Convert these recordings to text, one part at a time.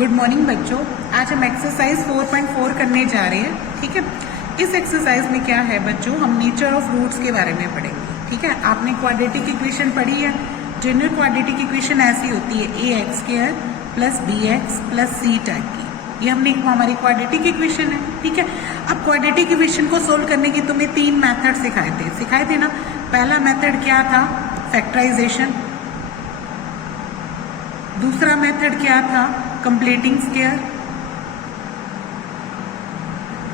Good morning बच्चों। आज हम एक्सरसाइज 4.4 करने जा रहे हैं। ठीक है, इस एक्सरसाइज में क्या है बच्चों, हम नेचर ऑफ रूट्स के बारे में पढ़ेंगे। ठीक है, आपने क्वाड्रेटिक इक्वेशन पढ़ी है। जनरल क्वाड्रेटिक इक्वेशन ऐसी होती है ax² plus bx plus c type की। ये हमने हमारी क्वाड्रेटिक इक्वेशन है। ठीक है, अब क्वाड्रेटिक इक्वेशन को सोल्व करने के तुम्हें 3 मेथड सिखाए थे ना। पहला मेथड क्या था, फैक्टराइजेशन। दूसरा मेथड क्या था, कंप्लीटिंग स्क्वायर।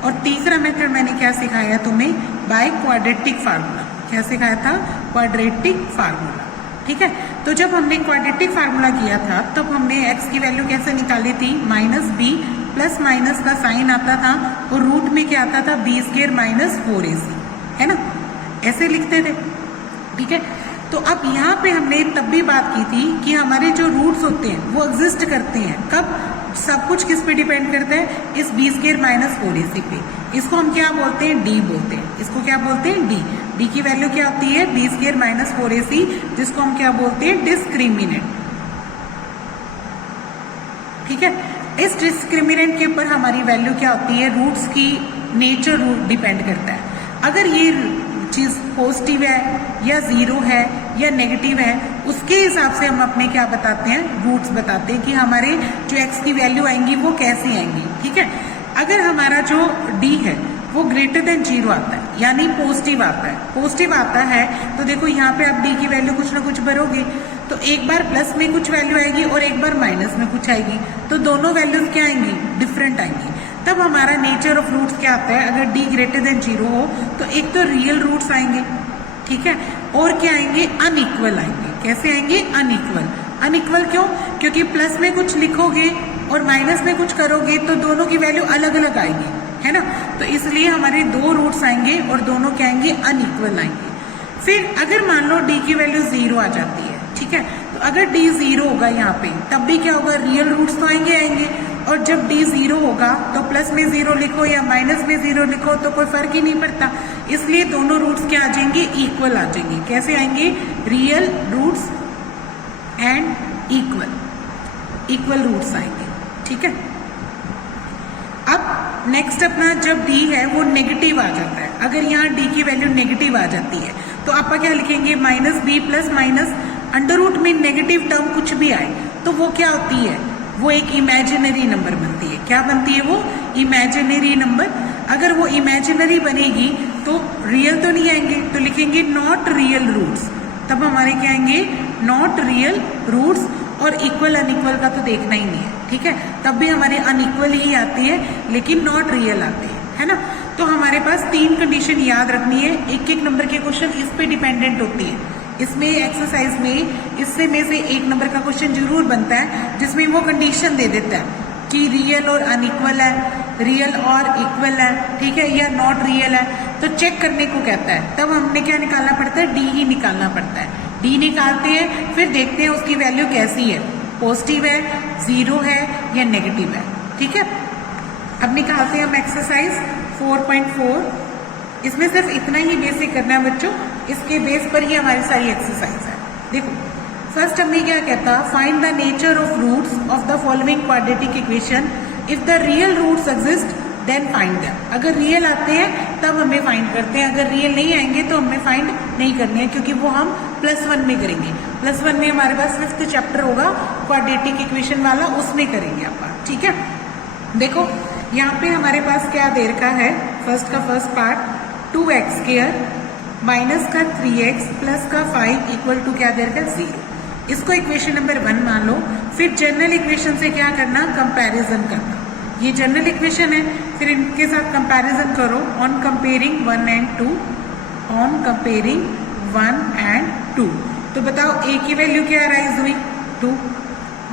और तीसरा मेथड मैंने क्या सिखाया तुम्हें, बाय क्वाड्रेटिक फार्मूला। क्या सिखाया था, क्वाड्रेटिक फार्मूला। ठीक है, तो जब हमने क्वाड्रेटिक फार्मूला किया था तब हमने x की वैल्यू कैसे निकाली थी, -b प्लस माइनस का साइन आता था और रूट में क्या आता था, b² माइनस 4ac, है ना, ऐसे लिखते थे। ठीक है, तो अब यहाँ पे हमने तब भी बात की थी कि हमारे जो रूट्स होते हैं वो एग्जिस्ट करते हैं कब, सब कुछ किस पे डिपेंड करता है, इस b² माइनस 4ac पे। इसको हम क्या बोलते हैं, d बोलते हैं। इसको क्या बोलते हैं, d की वैल्यू क्या होती है, b² माइनस 4ac, जिसको हम क्या बोलते हैं, डिस्क्रिमिनेंट। ठीक है, इस डिस्क्रिमिनेंट के ऊपर हमारी वैल्यू क्या होती है, रूट्स की नेचर रूट डिपेंड करता है। अगर ये चीज पॉजिटिव है या 0 है या नेगेटिव है, उसके हिसाब से हम अपने क्या बताते हैं, रूट्स बताते हैं कि हमारे जो x की वैल्यू आएंगी वो कैसी आएंगी। ठीक है, अगर हमारा जो d है वो ग्रेटर देन 0 आता है, यानी पॉजिटिव आता है, पॉजिटिव आता है तो देखो यहाँ पे आप d की वैल्यू कुछ ना कुछ भरोगे, तो एक बार प्लस में कुछ वैल्यू आएगी और एक बार माइनस में कुछ आएगी, तो दोनों वैल्यूज क्या आएंगी, डिफरेंट आएंगी। तब हमारा नेचर ऑफ रूट्स क्या आता है, अगर d ग्रेटर देन 0 हो तो एक तो रियल रूट्स आएंगे, ठीक है, और क्या आएंगे, अनइक्वल आएंगे। कैसे आएंगे, अनइक्वल। अनइक्वल क्यों, क्योंकि प्लस में कुछ लिखोगे और माइनस में कुछ करोगे तो दोनों की वैल्यू अलग अलग आएगी, है ना, तो इसलिए हमारे 2 रूट्स आएंगे और दोनों क्या आएंगे, अनइक्वल आएंगे। फिर अगर मान लो d की वैल्यू 0 आ जाती है, ठीक है, तो अगर d 0 होगा यहाँ पे, तब भी क्या होगा, रियल रूट्स तो आएंगे। और जब d 0 होगा तो प्लस में 0 लिखो या माइनस में 0 लिखो तो कोई फर्क ही नहीं पड़ता, इसलिए दोनों रूट्स क्या आ जाएंगे, इक्वल आ जाएंगे। कैसे आएंगे, real roots and equal roots आएंगे। ठीक है, अब नेक्स्ट अपना जब d है वो नेगेटिव आ जाता है, अगर यहाँ d की वैल्यू नेगेटिव आ जाती है तो आप क्या लिखेंगे, -b plus minus under root में नेगेटिव टर्म कुछ भी आए तो वो क्या होती है, वो एक इमेजिनरी नंबर बनती है। क्या बनती है, वो इमेजिनरी नंबर। अगर वो इमेजिनरी बनेगी तो रियल तो नहीं आएंगे, तो लिखेंगे नॉट रियल रूट्स। तब हमारे क्या आएंगे, नॉट रियल रूट्स। और इक्वल अनइक्वल का तो देखना ही नहीं है, ठीक है, तब भी हमारे अनइक्वल ही आती है लेकिन नॉट रियल आते हैं, है ना। तो हमारे पास 3 कंडीशन याद रखनी है, एक एक नंबर के क्वेश्चन इस पे डिपेंडेंट होती है। इसमें एक्सरसाइज में इससे में से 1 नंबर का क्वेश्चन जरूर बनता है जिसमें वो कंडीशन दे देता है कि रियल और अनइक्वल है, रियल और इक्वल है, ठीक है, या नॉट रियल है, तो चेक करने को कहता है। तब हमने क्या निकालना पड़ता है, डी ही निकालना पड़ता है। डी निकालते हैं, फिर देखते हैं उसकी वैल्यू कैसी है, पॉजिटिव है, 0 है या नेगेटिव है। ठीक है, अब निकालते हैं हम एक्सरसाइज 4.4। इसमें सिर्फ इतना ही बेसिक करना है बच्चों, इसके बेस पर ही हमारी सारी एक्सरसाइज है। देखो, फर्स्ट हमें क्या कहता, find the nature of roots of the following quadratic equation, if the real roots exist then find them. अगर रियल आते हैं तब हमें फाइंड करते हैं, अगर रियल नहीं आएंगे तो हमें फाइंड नहीं करने हैं, क्योंकि वो हम +1 में करेंगे। +1 में हमारे पास 5th चैप्टर होगा क्वाड्रेटिक इक्वेशन वाला, उसमें करेंगे अपन। ठीक है, देखो यहाँ पे हमारे पास क्या दे रखा है, फर्स्ट पार्ट 2x² माइनस का 3x प्लस का 5 इक्वल टू क्या दे रखा है, 0। इसको इक्वेशन नंबर 1 मान लो। फिर जनरल इक्वेशन से क्या करना, कंपैरिजन करना। ये जनरल इक्वेशन है, फिर इनके साथ कंपैरिजन करो, on comparing 1 and 2, on comparing 1 and 2। तो बताओ a की वैल्यू क्या अराइज हुई, 2,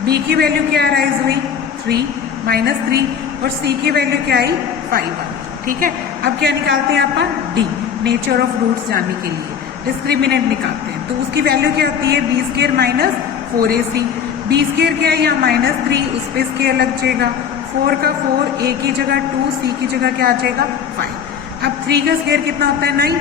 b की वैल्यू क्या अराइज हुई, 3 -3, और c की वैल्यू क्या आई, 5 आई। ठीक है, अब क्या निकालते हैं अपन, d, नेचर ऑफ रूट्स जानने के लिए डिस्क्रिमिनेंट निकालते हैं। तो उसकी वैल्यू क्या होती है, b² माइनस 4ac। b² क्या है, यहाँ -3, उस पर स्क्वायर लग जाएगा, 4 का 4, a की जगह 2, c की जगह क्या आ जाएगा, 5। अब 3 का स्क्वायर कितना होता है, 9,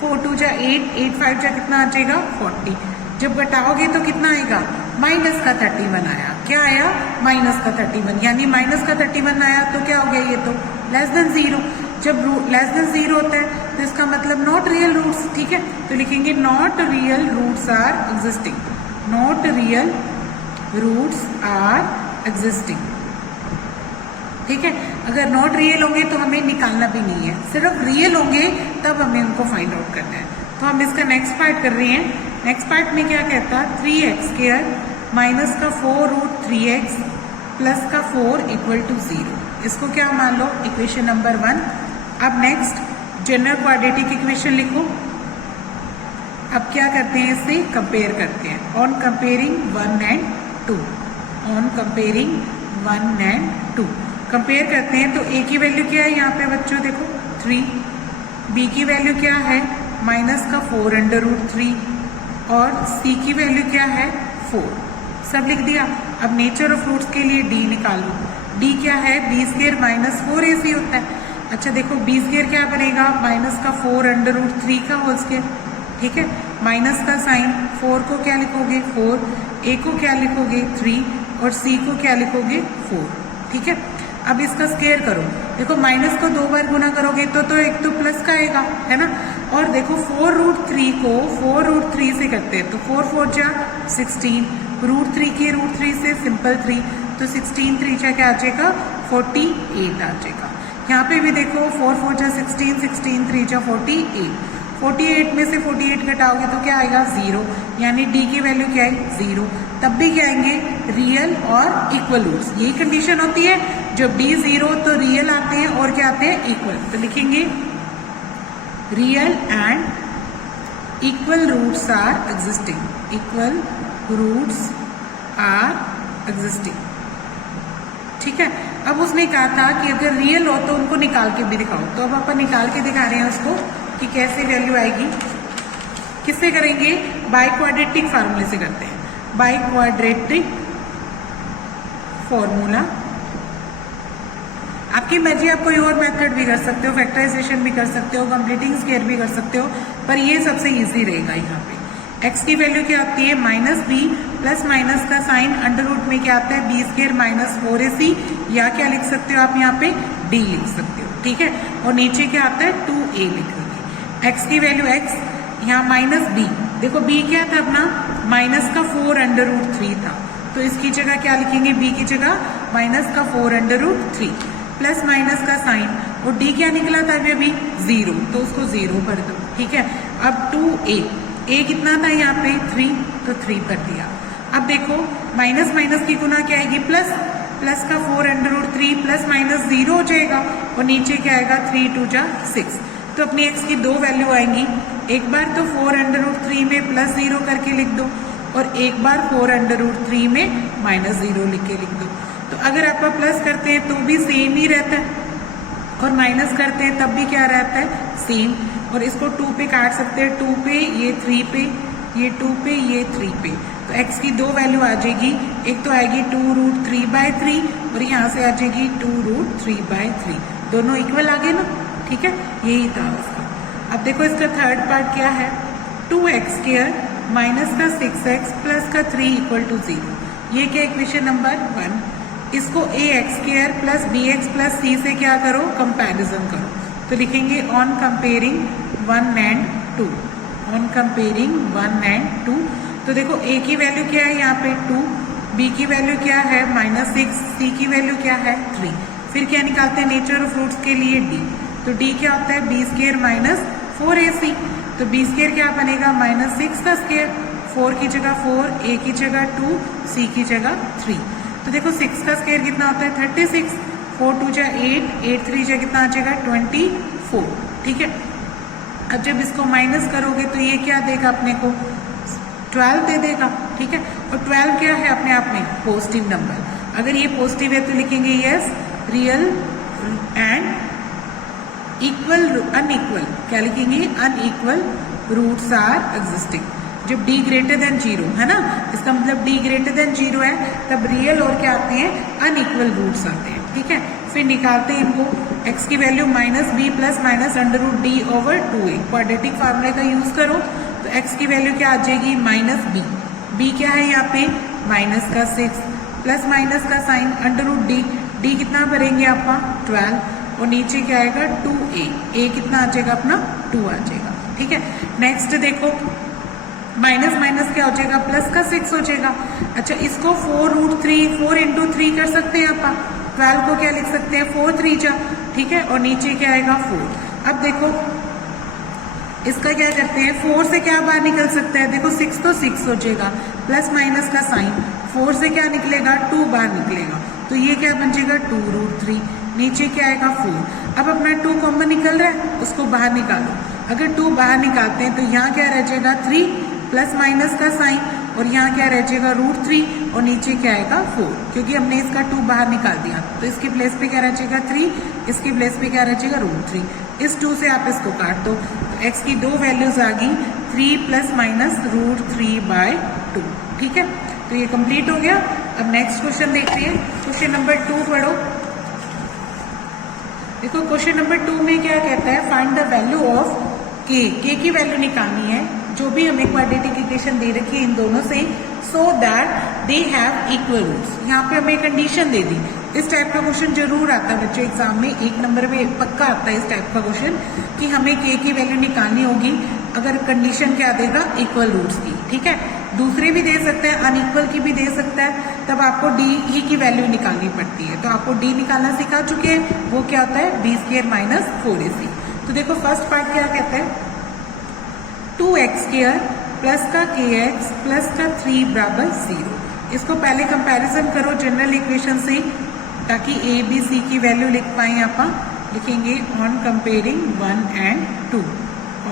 4 2 जा 8, 8 5 जा कितना आ जाएगा, 40। जब घटाओगे तो कितना आएगा, माइनस का 31 आया। क्या आया माइनस का 31, यानी माइनस का 31 आया तो क्या हो गया ये तो लेस देन 0। जब लेस देन 0 होता है तो इसका मतलब नॉट रियल रूट्स, ठीक है। तो लिखेंगे not real roots are existing, not real roots are existing, ठीक है। अगर नॉट रियल होंगे तो हमें निकालना भी नहीं है, सिर्फ रियल होंगे तब हमें उनको फाइंड आउट करना है। तो हम इसका नेक्स्ट पार्ट कर रहे हैं। नेक्स्ट पार्ट में क्या कहता है, 3x² माइनस का 4 रूट 3x प्लस का 4 इक्वल टू 0। इसको क्या मान लो इक्वेशन नंबर 1। अब नेक्स्ट जनरल क्वाड्रेटिक इक्वेशन लिखो। अब क्या करते हैं, इससे कंपेयर करते हैं। On comparing 1 and 2, on comparing 1 and 2 compare करते हैं। तो a की वैल्यू क्या है यहाँ पे बच्चों, देखो 3, b की वैल्यू क्या है माइनस का 4 अंडर रूट 3 और c की वैल्यू क्या है 4, सब लिख दिया। अब नेचर ऑफ रूट्स के लिए d निकालो। d क्या है b² माइनस 4ac होता है। अच्छा देखो b² क्या बनेगा माइनस का 4 अंडर रूट 3 का होल स्क्वायर, ठीक है। माइनस का साइन 4 को क्या लिखोगे 4, a को क्या लिखोगे 3 और c को क्या लिखोगे 4, ठीक है। अब इसका स्क्वायर करो, देखो माइनस को 2 बार गुना करोगे तो एक तो प्लस का आएगा, है ना। और देखो 4 रूट 3 को 4 रूट 3 से करते हैं तो 4 4 जा 16, रूट 3 के रूट 3 से सिंपल 3, तो 16 3 जा क्या आ जाएगा 48 आ जाएगा। यहाँ पे भी देखो 4 4 जा 16, 16 3 जा 48, 48 में से 48 घटाओगे तो क्या आएगा 0, यानी d की वैल्यू क्या है 0। तब भी क्या आएंगे रियल और इक्वल रूट्स, यही कंडीशन होती है। जब d 0 तो रियल आते हैं और क्या आते हैं इक्वल, तो लिखेंगे real and equal roots are existing, equal roots are existing, ठीक है। अब उसने कहा था कि अगर रियल हो तो उनको निकाल के भी दिखाओ, तो अब अपन निकाल के दिखा रहे हैं उसको कि कैसे वैल्यू आएगी। किससे करेंगे, बाय क्वाड्रेटिक फार्मूले से करते हैं। बाय क्वाड्रेटिक फॉर्मूला, आपकी मर्जी, आप कोई और मेथड भी कर सकते हो, फैक्टराइजेशन भी कर सकते हो, कंप्लीटिंग स्क्वायर भी कर सकते हो, पर ये सबसे इजी रहेगा। यहाँ पे x की वैल्यू क्या आती है माइनस b प्लस माइनस का साइन अंडर रूट में क्या आता है b² माइनस 4ac, या क्या लिख सकते हो आप यहाँ पे d लिख सकते हो, ठीक है। और नीचे क्या आता है 2a लिख देंगे। x की वैल्यू x, यहाँ माइनस b, देखो b क्या था अपना माइनस का 4 अंडर रूट 3 था, तो इसकी जगह क्या लिखेंगे b की जगह माइनस का 4 अंडर रूट 3 प्लस माइनस का साइन, और d क्या निकला था अभी 0, तो उसको 0 भर दो, ठीक है। अब 2a, a कितना था यहाँ पे 3, तो 3 भर दिया। अब देखो माइनस माइनस की गुना क्या आएगी प्लस, प्लस का 4 अंडर रूट 3 प्लस माइनस 0 हो जाएगा, और नीचे क्या आएगा 3 2 जा 6। तो अपनी x की 2 वैल्यू आएंगी, एक बार तो 4 अंडर रूट 3 में प्लस 0 करके लिख दो, और एक बार 4 अंडर रूट 3 में माइनस 0 लिख के लिख दो। तो अगर आप प्लस करते हैं तो भी सेम ही रहता है, और माइनस करते हैं तब भी क्या रहता है सेम। और इसको 2 पे काट सकते हैं, 2 पे ये 3 पे, ये 2 पे ये 3 पे, तो x की 2 वैल्यू आ जाएगी। एक तो आएगी 2 रूट 3/3 और यहाँ से आ जाएगी 2 रूट 3/3, दोनों इक्वल आ गए ना, ठीक है। यही था उसका। अब देखो इसका थर्ड पार्ट क्या है, 2x² माइनस का 6x प्लस का 3 इक्वल टू 0। ये क्या इक्वेशन नंबर 1। इसको ax² plus bx plus c से क्या करो कंपैरिजन करो, तो लिखेंगे on comparing 1 and 2, on comparing 1 and 2। तो देखो a की वैल्यू क्या है यहाँ पे 2, b की वैल्यू क्या है -6, c की वैल्यू क्या है 3। फिर क्या निकालते हैं नेचर ऑफ रूट्स के लिए d, तो d क्या होता है b² माइनस 4ac, तो b² क्या बनेगा -6 का स्क्वायर, 4 की जगह 4, a की जगह 2, c की जगह 3। तो देखो 6 का स्क्वायर कितना होता है 36, 4 2 जा 8, 8 3 जा कितना आ जाएगा 24, ठीक है। अब जब इसको माइनस करोगे तो ये क्या देगा अपने को 12 दे देगा, ठीक है। और 12 क्या है अपने आप में पॉजिटिव नंबर, अगर ये पॉजिटिव है तो लिखेंगे yes real and equal, unequal क्या लिखेंगे अनइक्वल रूट्स आर एग्जिस्टिंग। जब d ग्रेटर देन 0 है ना, इसका मतलब d ग्रेटर देन 0 है, तब रियल और क्या आते हैं अनइक्वल रूट्स आते हैं, ठीक है। फिर निकालते हैं इनको, x की value -b plus minus under root d over 2a, quadratic फार्मूले का यूज करो तो x की वैल्यू क्या आ जाएगी -b, b क्या है यहाँ पे माइनस का 6 प्लस माइनस का sign under root d, d कितना भरेंगे आप 12 और नीचे क्या आएगा 2a, a कितना आ जाएगा अपना 2 आ जाएगा। ठीक है, नेक्स्ट देखो माइनस माइनस क्या हो जाएगा प्लस का 6 हो जाएगा। अच्छा इसको 4√3 4 इंटू 3 कर सकते हैं आप, 12 को क्या लिख सकते हैं 4 3 जा। ठीक है, और नीचे क्या आएगा 4। अब देखो इसका क्या करते हैं, 4 से क्या बाहर निकल सकता है, देखो 6 तो 6 हो जाएगा, प्लस माइनस का साइन 4 से क्या निकलेगा 2 बाहर निकलेगा, तो ये क्या बन जाएगा 2√3, नीचे क्या आएगा 4। अब अपना 2 कॉमन निकल रहा है, उसको बाहर निकालो। अगर 2 बाहर निकालते हैं तो यहाँ क्या रह जाएगा 3 प्लस माइनस का साइन, और यहाँ क्या रह जाएगा √3 और नीचे क्या आएगा 4, क्योंकि हमने इसका 2 बाहर निकाल दिया तो इसकी प्लेस पे क्या रह जाएगा 3, इसकी प्लेस पे क्या रह जाएगा √3। इस 2 से आप इसको काट दो तो x की 2 वैल्यूज आ गई 3 प्लस माइनस √3/2। ठीक है, तो ये कंप्लीट हो गया। अब नेक्स्ट क्वेश्चन देखते हैं, क्वेश्चन नंबर 2 पढ़ो। देखो क्वेश्चन नंबर 2 में क्या कहता है, find the value of k की वैल्यू निकालनी है, जो भी हमें क्वाड्रेटिक इक्वेशन दे रखी है इन दोनों से, so that they have equal roots. यहाँ पे हमें कंडीशन दे दी। इस टाइप का क्वेश्चन जरूर आता है बच्चों एग्जाम में, 1 नंबर में पक्का आता है इस टाइप का क्वेश्चन कि हमें k की वैल्यू निकालनी होगी अगर कंडीशन क्या देगा इक्वल रूट्स की। ठीक है, दूसरे भी दे सकता है, अनइक्वल की भी दे सकता है, तब आपको d ही की वैल्यू निकालनी पड़ती है। तो आपको d निकालना सिखा चुके हैं, वो क्या होता है b² - 4ac। तो देखो फर्स्ट पार्ट क्या कहता है, 2x² प्लस का kx प्लस का 3 बराबर 0। इसको पहले कंपैरिजन करो जनरल इक्वेशन से, ताकि a b c की वैल्यू लिख पाए। आप लिखेंगे on comparing 1 and 2,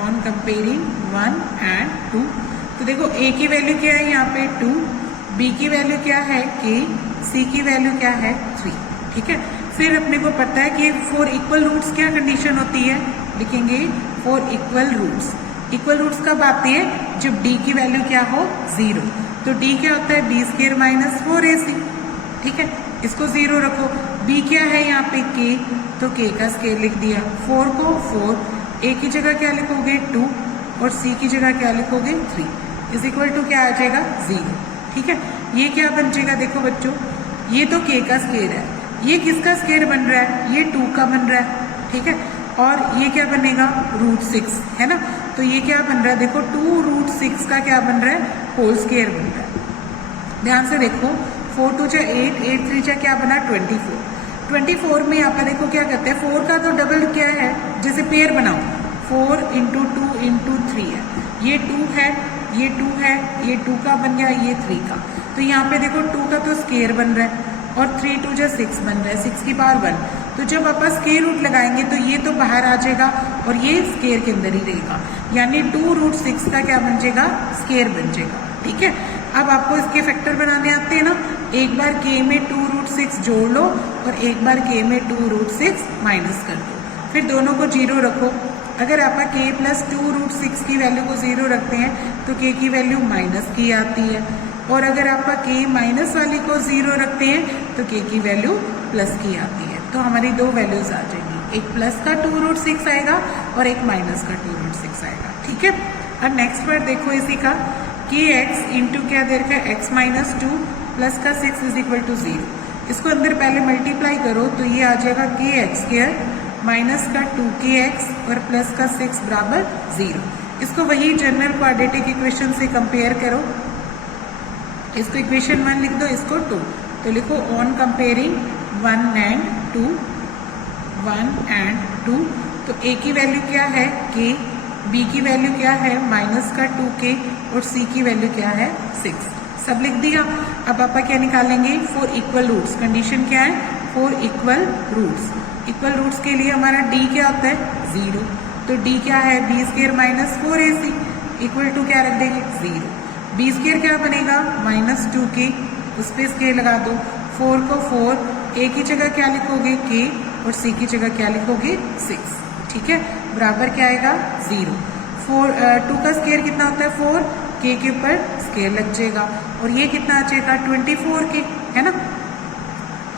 on comparing 1 and 2। तो देखो a की वैल्यू क्या है यहाँ पे 2, b की वैल्यू क्या है k, c की वैल्यू क्या है 3। ठीक है, फिर अपने को पता है कि फॉर इक्वल रूट्स क्या कंडीशन होती है, लिखेंगे for equal roots. Equal roots कब आते हैं, जब d की वैल्यू क्या हो 0। तो d क्या होता है b² - 4ac। ठीक है, इसको 0 रखो। b क्या है यहाँ पे k, तो k का स्क्वायर लिख दिया। 4 को 4, a की जगह क्या लिखोगे 2 और c की जगह क्या लिखोगे 3 इज इक्वल टू क्या आ जाएगा 0। ठीक है, ये क्या बन जाएगा, देखो बच्चों ये तो k का स्क्वायर है, ये किसका स्क्वायर बन रहा है, ये 2 का बन रहा है। ठीक है, और ये क्या बनेगा √6 है ना, तो ये क्या बन रहा है, देखो 2√6 का क्या बन रहा है होल स्क्वायर बन रहा है। ध्यान से देखो 4 2 जा 8, 8 3 जा क्या बना 24। 24 में यहाँ पर देखो क्या कहते हैं, 4 का तो डबल क्या है, जैसे पेयर बनाओ 4 × 2 × 3 है, ये 2 है, ये 2 है, ये 2 का बन गया, ये 3 का। तो यहाँ पे देखो 2 का तो स्क्वायर बन रहा है और 3 2 जा 6 बन रहा है, 6 की पावर 1। तो जब आप स्क्वायर रूट लगाएंगे तो ये तो बाहर आ जाएगा और ये स्क्वायर के अंदर ही रहेगा, यानी 2√6 का क्या बन जाएगा स्क्वायर बन जाएगा। ठीक है, अब आपको इसके फैक्टर बनाने आते हैं ना, एक बार k में 2√6 जोड़ लो और एक बार k में 2√6 माइनस कर दो, फिर दोनों को 0 रखो। अगर आप k + 2√6 की वैल्यू को 0 रखते हैं तो k की वैल्यू माइनस की आती है, और अगर आप k माइनस वाली को 0 रखते हैं तो k की वैल्यू प्लस की आती है। तो हमारी 2 वैल्यूज आ जाएगी, एक प्लस का 2√6 आएगा और एक माइनस का 2√6 आएगा। ठीक है, अब नेक्स्ट पार्ट देखो इसी का, kx इंटू क्या दे रखा है x - 2 प्लस का 6 इज इक्वल टू 0। इसको अंदर पहले मल्टीप्लाई करो तो ये आ जाएगा kx² माइनस का 2kx और प्लस का 6 बराबर 0। इसको वही जनरल क्वाड्रेटिक इक्वेशन से कंपेयर करो, इसको इक्वेशन 1 लिख दो, इसको 2, तो लिखो ऑन कंपेयरिंग 1 एंड 2, 1 एंड 2। तो a की वैल्यू क्या है k, b की वैल्यू क्या है माइनस का 2k और c की वैल्यू क्या है 6। सब लिख दिया। अब पापा क्या निकालेंगे फॉर इक्वल रूट्स। कंडीशन क्या है for equal roots. Equal roots के लिए हमारा d क्या होता है 0, तो d क्या है b² - 4ac इक्वल टू क्या रख देंगे 0। b² क्या बनेगा -2k, उस पर स्क्वायर लगा दो। 4 को 4, a की जगह क्या लिखोगे k और c की जगह क्या लिखोगे 6। ठीक है, बराबर क्या आएगा 0। 2 का स्क्वायर कितना होता है 4, k के ऊपर स्क्वायर लग जाएगा और ये कितना आ जाएगा 24k, है ना।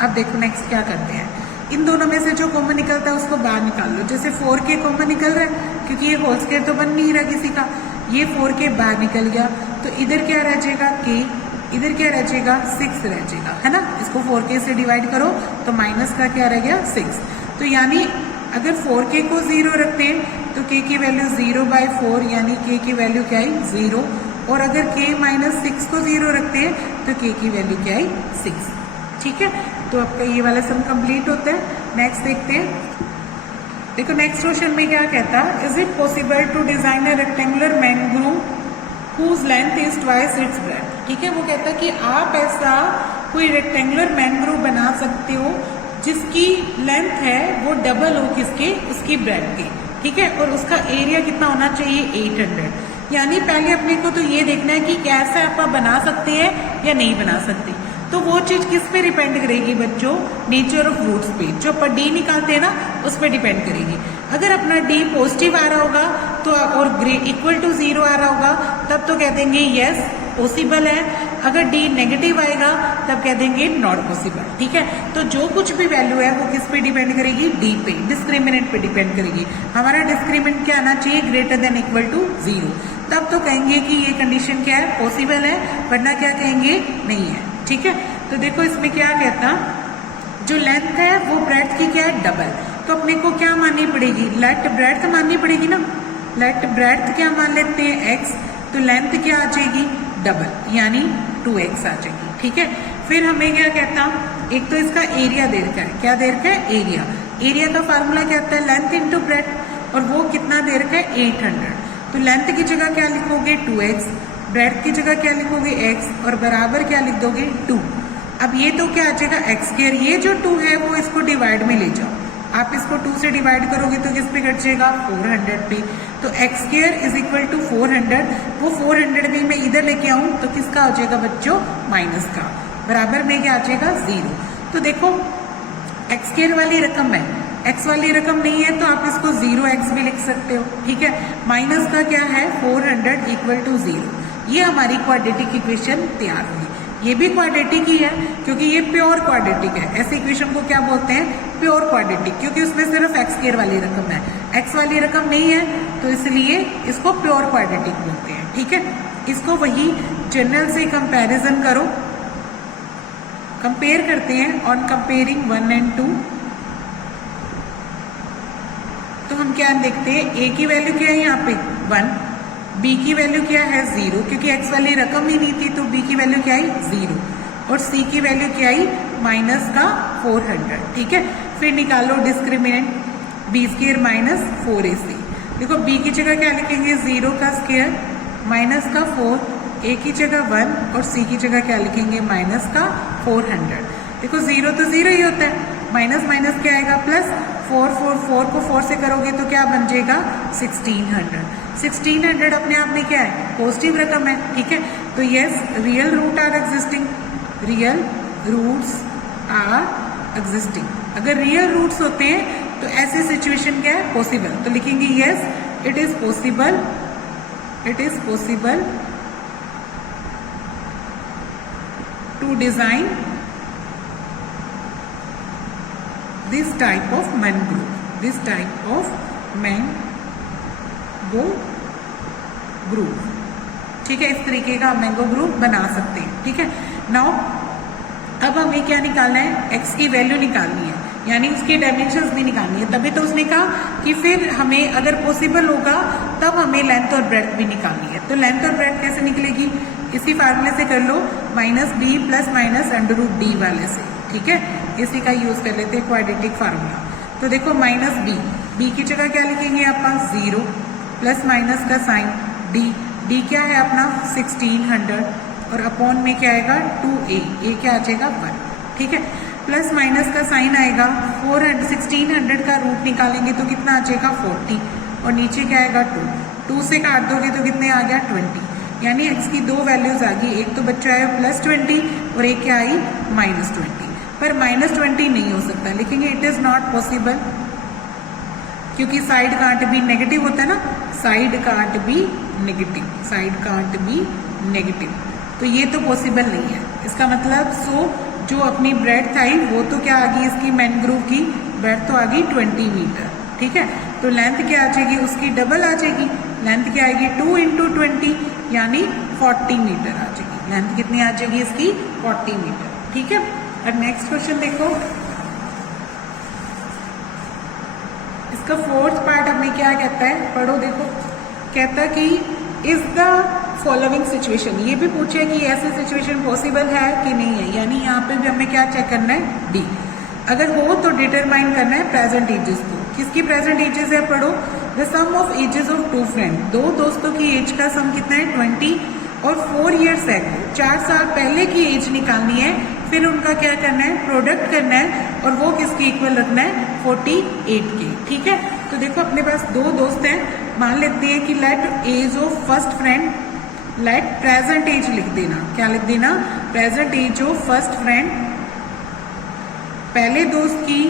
अब देखो नेक्स्ट क्या करते हैं, इन दोनों में से जो कॉमन निकलता है उसको बाहर निकाल लो। जैसे 4k कॉमन निकल रहा है क्योंकि ये होल स्क्वायर तो बन नहीं रहा किसी का, ये 4k बाहर निकल गया तो इधर क्या रह जाएगा k, इधर क्या रह जाएगा 6 रह जाएगा, है ना। इसको 4k से डिवाइड करो तो माइनस का क्या रह गया 6। तो यानी अगर 4k को 0 रखते हैं तो k की वैल्यू 0/4 यानी k की वैल्यू क्या आई 0। और अगर k - 6 को 0 रखते हैं तो k की वैल्यू क्या आई 6। ठीक है, तो आपका ये वाला सम कंप्लीट होता है। नेक्स्ट देखते हैं। देखो नेक्स्ट क्वेश्चन में क्या कहता है, is it possible to design a rectangular mangrove whose length is twice its breadth। ठीक है, वो कहता है कि आप ऐसा कोई रेक्टेंगुलर मैंग्रोव बना सकते हो जिसकी लेंथ है वो डबल हो किसके, उसकी ब्रेड की। ठीक है, और उसका एरिया कितना होना चाहिए 800। यानी पहले अपने को तो ये देखना है कि कैसे आप बना सकते हैं या नहीं बना सकते। तो वो चीज किस पे डिपेंड करेगी बच्चों, नेचर ऑफ रूट्स पे। जो अपन डी निकालते हैं ना उस पर डिपेंड करेगी। अगर अपना डी पॉजिटिव आ रहा होगा तो और इक्वल टू 0 आ रहा होगा तब तो कह देंगे यस पॉसिबल है। अगर डी नेगेटिव आएगा तब कह देंगे नॉट पॉसिबल। ठीक है, तो जो कुछ भी वैल्यू है वो किस पे डिपेंड करेगी, डी पे, डिस्क्रिमिनेंट पे डिपेंड करेगी। हमारा डिस्क्रिमिनेंट क्या आना चाहिए, ग्रेटर देन इक्वल टू 0। तब तो कहेंगे कि ये कंडीशन क्या है, पॉसिबल है, वरना क्या कहेंगे नहीं है। ठीक है, तो देखो इसमें क्या कहता, जो लेंथ है वो ब्रेड्थ की क्या है डबल। तो अपने को क्या माननी पड़ेगी, लेट ब्रेड्थ माननी पड़ेगी ना। लेट ब्रेड्थ क्या मान लेते हैं x, तो लेंथ क्या आ जाएगी डबल यानी 2x आ जाएगी। ठीक है, फिर हमें क्या कहता, एक तो इसका एरिया दे रखा है, क्या दे रखा है एरिया। एरिया का फार्मूला क्या होता है लेंथ इंटू ब्रेड्थ, और वो कितना दे रखा है 800। तो लेंथ की जगह क्या लिखोगे 2x, ब्रेड्थ की जगह क्या लिखोगे x, और बराबर क्या लिख दोगे 2। अब ये तो क्या आ जाएगा x स्क्वायर, ये जो 2 है वो इसको डिवाइड में ले जाओ। आप इसको 2 से डिवाइड करोगे तो किस पे कट जाएगा 400 पे। तो x square is equal to 400। वो 400 भी मैं इधर लेके आऊं तो किसका हो जाएगा बच्चों, माइनस का, बराबर में क्या आ जाएगा 0। तो देखो x स्क्वायर वाली रकम है, x वाली रकम नहीं है तो आप इसको 0x भी लिख सकते हो। ठीक है, माइनस का क्या है 400 इक्वल टू 0। ये हमारी क्वाड्रेटिक इक्वेशन तैयार हुई। ये भी क्वाड्रेटिक ही है क्योंकि ये प्योर क्वाड्रेटिक है। ऐसे इक्वेशन को क्या बोलते हैं, प्योर क्वाड्रेटिक, क्योंकि उसमें सिर्फ x स्क्वायर वाली रकम है, x वाली रकम नहीं है, तो इसलिए इसको प्योर क्वाड्रेटिक बोलते हैं। ठीक है, इसको वही जनरल से कंपैरिजन करो, कंपेयर करते हैं। ऑन कंपेयरिंग 1 and 2 तो हम क्या देखते हैं, a की वैल्यू क्या है यहाँ पे 1, b की वैल्यू क्या है 0, क्योंकि x वाली रकम ही नहीं थी तो b की वैल्यू क्या आई 0, और c की वैल्यू क्या आई माइनस का 400। ठीक है, फिर निकालो discriminant b square minus 4ac। देखो b की जगह क्या लिखेंगे 0 का स्क्वायर माइनस का 4, a की जगह 1 और c की जगह क्या लिखेंगे माइनस का 400। देखो 0 तो 0 ही होता है, माइनस माइनस क्या आएगा प्लस, 4 को 4 से करोगे तो क्या बन जाएगा 1600। 1600 अपने आप में क्या है, पॉजिटिव रकम है। ठीक है, तो yes real root are existing, real roots are existing. अगर रियल रूट्स होते हैं तो ऐसी सिचुएशन क्या है, पॉसिबल। तो लिखेंगे yes it is possible, it is possible to design this type of mangrove, this type of mango group. ठीक है, इस तरीके का मैंगो ग्रुप बना सकते हैं। ठीक है, नाउ अब हमें क्या निकालना है, x की वैल्यू निकालनी है, यानी उसके डायमेंशंस भी निकालनी है। तभी तो उसने कहा कि फिर हमें अगर पॉसिबल होगा तब हमें लेंथ और ब्रेड्थ भी निकालनी है। तो लेंथ और ब्रेड्थ कैसे निकलेगी, इसी फार्मूले से कर लो, -b प्लस माइनस √d वाले से। ठीक है, इसी का यूज कर लेते हैं क्वाड्रेटिक फार्मूला। तो देखो -b की जगह क्या लिखेंगे अपन 0 प्लस माइनस का साइन d क्या है अपना 1600 और अपॉन में क्या आएगा 2a, a क्या आ जाएगा 1। ठीक है, प्लस माइनस का साइन आएगा 1600 का रूट निकालेंगे तो कितना आ जाएगा 40 और नीचे क्या आएगा 2 से काट दोगे तो कितने आ गया 20। यानी x की 2 वैल्यूज आ गई, एक तो बच्चा आया +20 और एक क्या आई -20। पर -20 नहीं हो सकता, लिखेंगे इट इज नॉट पॉसिबल, क्योंकि साइड कांट भी नेगेटिव होता है ना, साइड कांट भी नेगेटिव, साइड कांट भी नेगेटिव, तो ये तो पॉसिबल नहीं है। इसका मतलब जो अपनी ब्रेड्थ आई वो तो क्या आ गई, इसकी मैनग्रोव की ब्रेड्थ तो आ गई 20 मीटर। ठीक है, तो लेंथ क्या आ जाएगी, उसकी डबल आ जाएगी, लेंथ क्या आएगी 2 × 20 यानी 40 मीटर आ जाएगी। लेंथ कितनी आ जाएगी इसकी 40 मीटर। ठीक है, और नेक्स्ट क्वेश्चन देखो, इसका फोर्थ पार्ट हमें क्या कहता है, पढ़ो देखो। कहता है कि इज द फॉलोइंग सिचुएशन, ये भी पूछे कि ऐसी सिचुएशन पॉसिबल है कि नहीं है, यानी यहाँ पे भी हमें क्या चेक करना है, डी। अगर हो तो डिटरमाइन करना है प्रेजेंट एजेस को। किसकी प्रेजेंट एजेस है, पढ़ो। The sum of ages of two friend, दो दोस्तों की एज का सम कितना है 20 और 4 ईयर्स है, 4 साल पहले की एज निकालनी है, फिर उनका क्या करना है, प्रोडक्ट करना है, और वो किसके इक्वल रखना है, 48 के। ठीक है, तो देखो अपने पास दो दोस्त हैं, मान लेते हैं कि let age of first friend, let present age लिख देना, क्या लिख देना, present age of first friend. पहले दोस्त की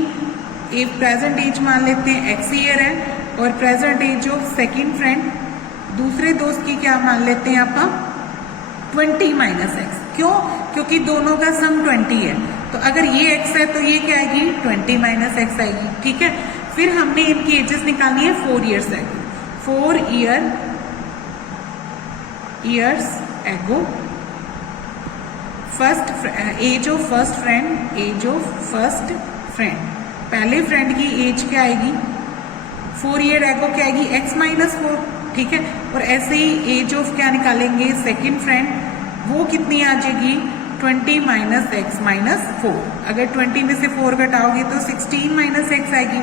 एक प्रेजेंट एज मान लेते हैं x ईयर है, और present age of second friend, दूसरे दोस्त की क्या मान लेते हैं आप 20 माइनस एक्स। क्यों, क्योंकि दोनों का सम 20 है, तो अगर ये x है तो ये क्या आएगी 20 माइनस एक्स आएगी। ठीक है, फिर हमने इनकी एजेस निकालनी है, 4 ईयर्स आएगी, 4 years ago first age of first friend, age of first friend, पहले फ्रेंड की एज क्या आएगी 4 ईयर एगो क्या आएगी x माइनस 4। ठीक है, और ऐसे ही एज ऑफ क्या निकालेंगे सेकेंड फ्रेंड, वो कितनी आ जाएगी 20 माइनस एक्स माइनस 4। अगर 20 में से 4 घटाओगे तो 16 माइनस एक्स आएगी।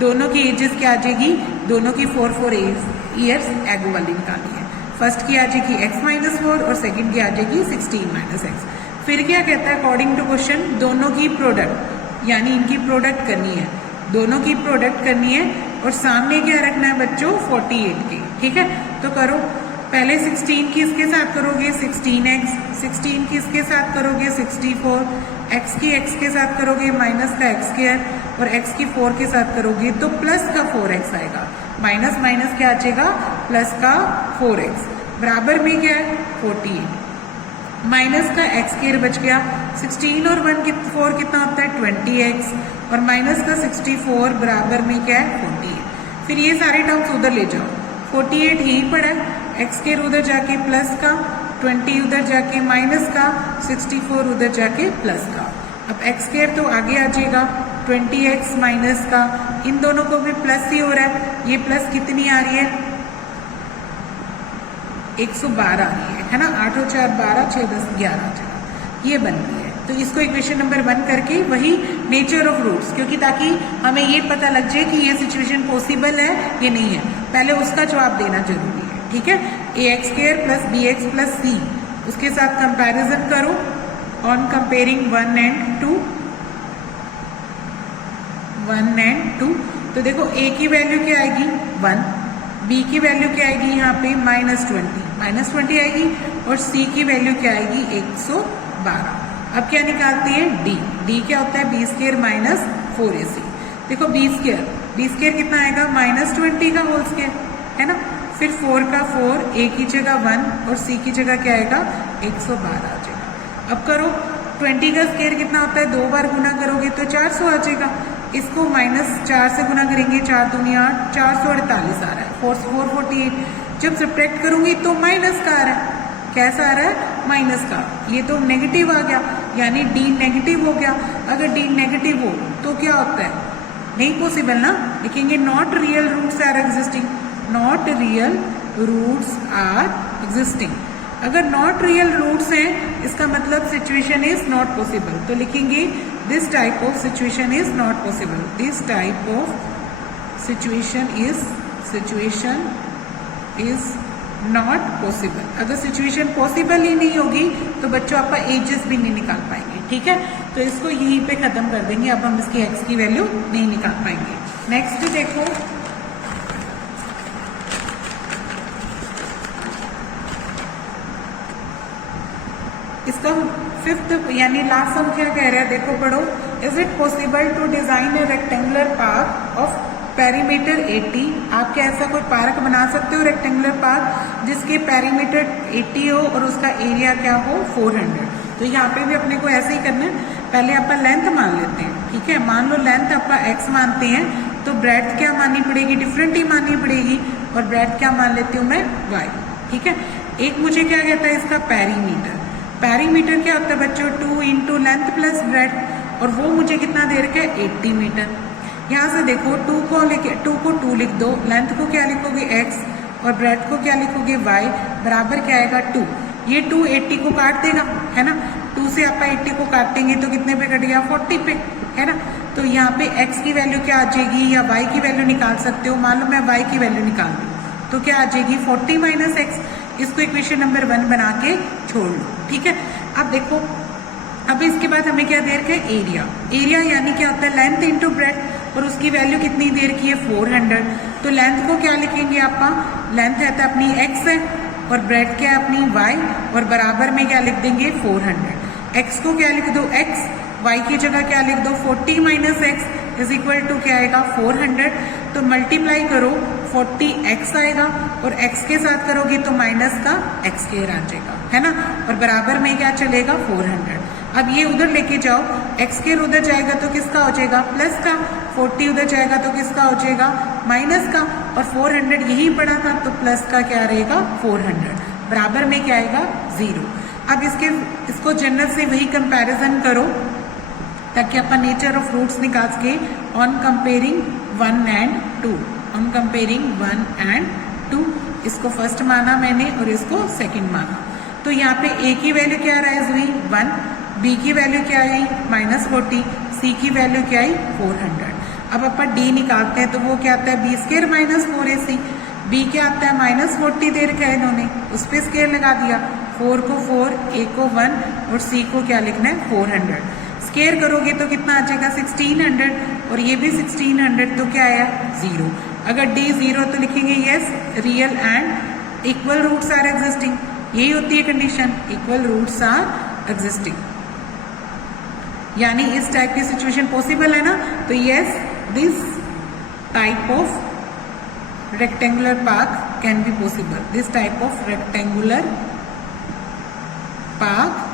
दोनों की एजेस क्या आ जाएगी, दोनों की 4 ईयर्स एगो वाली निकालनी है। फर्स्ट की आ जाएगी x माइनस 4 और सेकेंड की आ जाएगी 16 माइनस एक्स। फिर क्या कहता है अकॉर्डिंग टू क्वेश्चन, दोनों की प्रोडक्ट, यानी इनकी प्रोडक्ट करनी है, दोनों की प्रोडक्ट करनी है, और सामने क्या रखना है बच्चों 48 के। ठीक है, तो करो, पहले 16 की इसके साथ करोगे 16x, 16 की इसके साथ करोगे 64, x की x के साथ करोगे माइनस का x स्क्वायर, और x की 4 के साथ करोगे तो प्लस का 4x आएगा, माइनस माइनस क्या आ जाएगा प्लस का 4x, बराबर में क्या है 48, माइनस का x स्क्वायर बच गया, 16 और 1 4 कितना होता है 20x, और माइनस का 64 बराबर में क्या है 48। फिर ये सारे टर्म्स उधर ले जाओ, 48 ही पड़ा है, x स्क्वायर उधर जाके प्लस का, 20 उधर जाके माइनस का, 64 उधर जाके प्लस का। अब x स्क्वायर तो आगे आ जाएगा 20x माइनस का, इन दोनों को भी प्लस ही हो रहा है, ये प्लस कितनी आ रही है 112 आ रही है ना, 8 और 4 12, 6 10 11 आ जाएगा, ये बन रही है। तो इसको इक्वेशन नंबर 1 करके वही नेचर ऑफ रूट्स, क्योंकि ताकि हमें ये पता लग जाए कि ये सिचुएशन पॉसिबल है ये नहीं है, पहले उसका जवाब देना जरूरी है। ठीक है, ax square plus bx plus c, उसके साथ कंपैरिजन करो ऑन कंपेयरिंग 1 and 2, 1 and 2। तो देखो a की वैल्यू क्या आएगी 1, b की वैल्यू क्या आएगी यहाँ पे -20 आएगी, और c की वैल्यू क्या आएगी 112। अब क्या निकालते हैं d क्या होता है b स्क्वायर माइनस 4ac। देखो b स्क्वायर कितना आएगा -20 का होल स्क्वायर है ना, फिर 4 का 4, a की जगह 1 और c की जगह क्या आएगा 112 आ जाएगा। अब करो 20 का स्क्वायर कितना होता है, 2 बार गुना करोगे तो 400 आ जाएगा, इसको -4 से गुना करेंगे 4 दूनी 8, 448 आ रहा है, 448। जब सब्ट्रैक्ट करूंगी तो माइनस का आ रहा है, कैसा आ रहा है माइनस का, ये तो नेगेटिव आ गया, यानी d नेगेटिव हो गया। अगर d नेगेटिव हो तो क्या होता है, नहीं पॉसिबल ना, लिखेंगे not real roots are existing, not real roots are existing. अगर नॉट रियल रूट्स हैं इसका मतलब सिचुएशन इज नॉट पॉसिबल, तो लिखेंगे this type of situation is not possible, this type of situation is not possible. अगर situation possible ही नहीं होगी तो बच्चों आपका एजेस भी नहीं निकाल पाएंगे। ठीक है, तो इसको यहीं पे खत्म कर देंगे, अब हम इसकी x की वैल्यू नहीं निकाल पाएंगे। नेक्स्ट देखो, इसका 5th यानी लास्ट सम क्या कह रहा है, देखो पढ़ो। Is it possible to design a rectangular park of perimeter 80। आप क्या ऐसा कोई पार्क बना सकते हो रेक्टेंगुलर पार्क जिसके पेरीमीटर 80 हो और उसका एरिया क्या हो 400। तो यहाँ पे भी अपने को ऐसे ही करना है, पहले आप लेंथ मान लेते हैं। ठीक है, मान लो लेंथ आप x मानते हैं तो ब्रेड्थ क्या माननी पड़ेगी, डिफरेंट ही माननी पड़ेगी, और ब्रेड्थ क्या मान लेती हूँ मैं y। ठीक है, एक मुझे क्या कहता है इसका पेरीमीटर, पेरीमीटर क्या होता है बच्चों, 2 इंटू लेंथ प्लस ब्रेड्थ, और वो मुझे कितना दे रखा है 80 मीटर। यहाँ से देखो 2 को 2 लिख दो, लेंथ को क्या लिखोगे x और ब्रेड्थ को क्या लिखोगे y, बराबर क्या आएगा 2। ये 2 80 को काट देगा, है ना। 2 से आप 80 को काटेंगे तो कितने पे कट गया, 40 पे, है ना। तो यहाँ पे x की वैल्यू क्या आ जाएगी, या y की वैल्यू निकाल सकते हो। मान लो मैं y की वैल्यू निकाल दूँ तो क्या आ जाएगी 40 माइनस x। इसको इक्वेशन नंबर 1 बना के छोड़ लो, ठीक है। अब देखो, अब इसके बाद हमें क्या दे रखा है, एरिया। एरिया यानी क्या होता है, लेंथ इंटू ब्रेड्थ, और उसकी वैल्यू कितनी दे रखी है 400। तो लेंथ को क्या लिखेंगे आप, लेंथ है तो अपनी x है, और ब्रेड्थ क्या है अपनी y, और बराबर में क्या लिख देंगे 400। x को क्या लिख दो x, y की जगह क्या लिख दो 40 minus x is equal to क्या आएगा 400। तो मल्टीप्लाई करो 40x आएगा, और x के साथ करोगे तो माइनस का x स्क्वायर आ जाएगा, है ना। और बराबर में क्या चलेगा 400। अब ये उधर लेके जाओ, x स्क्वायर उधर जाएगा तो किसका हो जाएगा, प्लस का। 40 उधर जाएगा तो किसका हो जाएगा, माइनस का। और 400 यही पड़ा था तो प्लस का क्या रहेगा 400, बराबर में क्या आएगा 0। अब इसको जनरल से वही कंपैरिजन करो ताकि अपन नेचर ऑफ रूट्स निकाल के, on comparing 1 and 2, on comparing 1 and 2। इसको फर्स्ट माना मैंने और इसको सेकंड माना। तो यहाँ पे a की वैल्यू क्या राइज हुई 1, b की वैल्यू क्या आई -40, c की वैल्यू क्या आई 400। अब अपन d निकालते हैं तो वो क्या आता है b square minus 4ac। b क्या आता है -40 दे रखा है इन्होंने, उस पर स्क्वायर लगा दिया, 4 को 4, a को 1 और c को क्या लिखना है 400। स्क्वायर करोगे तो कितना आ जाएगा 1600, और ये भी 1600, तो क्या आया 0। अगर d 0 तो लिखेंगे yes real and equal roots are existing. यही होती है condition, equal roots are existing, यानी इस टाइप की सिचुएशन पॉसिबल है ना। तो yes this type of rectangular park can be possible, this type of rectangular park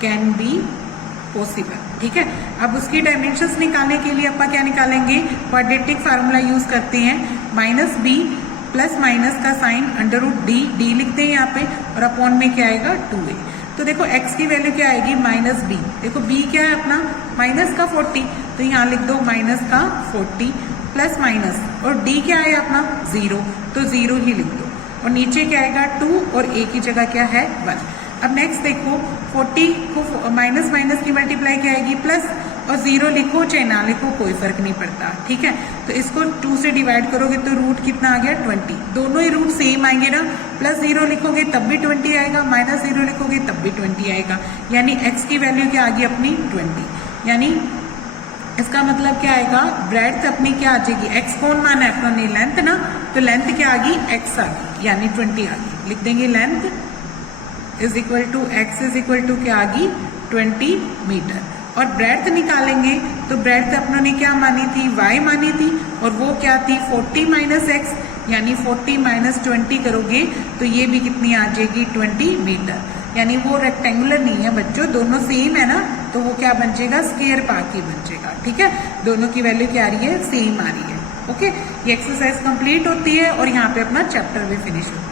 can be possible, ठीक है। अब उसकी डायमेंशंस निकालने के लिए अपन क्या निकालेंगे, क्वाड्रेटिक फार्मूला यूज करते हैं, -b प्लस माइनस का साइन √d लिखते हैं यहाँ पे, और अपॉन में क्या आएगा 2a। तो देखो x की वैल्यू क्या आएगी -b, देखो b क्या है अपना माइनस का 40, तो यहाँ लिख दो माइनस का 40 प्लस माइनस, और d क्या है अपना 0, तो 0 ही लिख दो, और नीचे क्या आएगा 2, और a की जगह क्या है 1। अब नेक्स्ट देखो 40 को माइनस माइनस की मल्टीप्लाई क्या आएगी प्लस, और 0 लिखो चाहे ना लिखो कोई फर्क नहीं पड़ता, ठीक है। तो इसको 2 से डिवाइड करोगे तो रूट कितना आ गया 20, दोनों ही रूट सेम आएंगे ना, +0 लिखोगे तब भी 20 आएगा, -0 लिखोगे तब भी 20 आएगा, यानी x की वैल्यू क्या आ गई अपनी 20। यानी इसका मतलब क्या आएगा, ब्रेड्थ अपनी क्या आ जाएगी, x कौन माना है अपना, लेंथ ना, तो लेंथ क्या आ गई x आ गई, यानी 20 आ गई। लिख देंगे length is equal to x is equal to क्या आ गई 20 मीटर। और ब्रेड्थ निकालेंगे तो ब्रेड्थ अपनों ने क्या मानी थी, y मानी थी, और वो क्या थी 40 माइनस x, यानी 40 माइनस 20 करोगे तो ये भी कितनी आ जाएगी 20 मीटर। यानी वो रेक्टेंगुलर नहीं है बच्चों, दोनों सेम है ना, तो वो क्या बन जाएगा स्क्वायर पार्क ही बन जाएगा, ठीक है। दोनों की वैल्यू क्या आ रही है, सेम आ रही है। ओके, ये एक्सरसाइज कंप्लीट होती है और यहाँ पे अपना चैप्टर भी फिनिश होता है।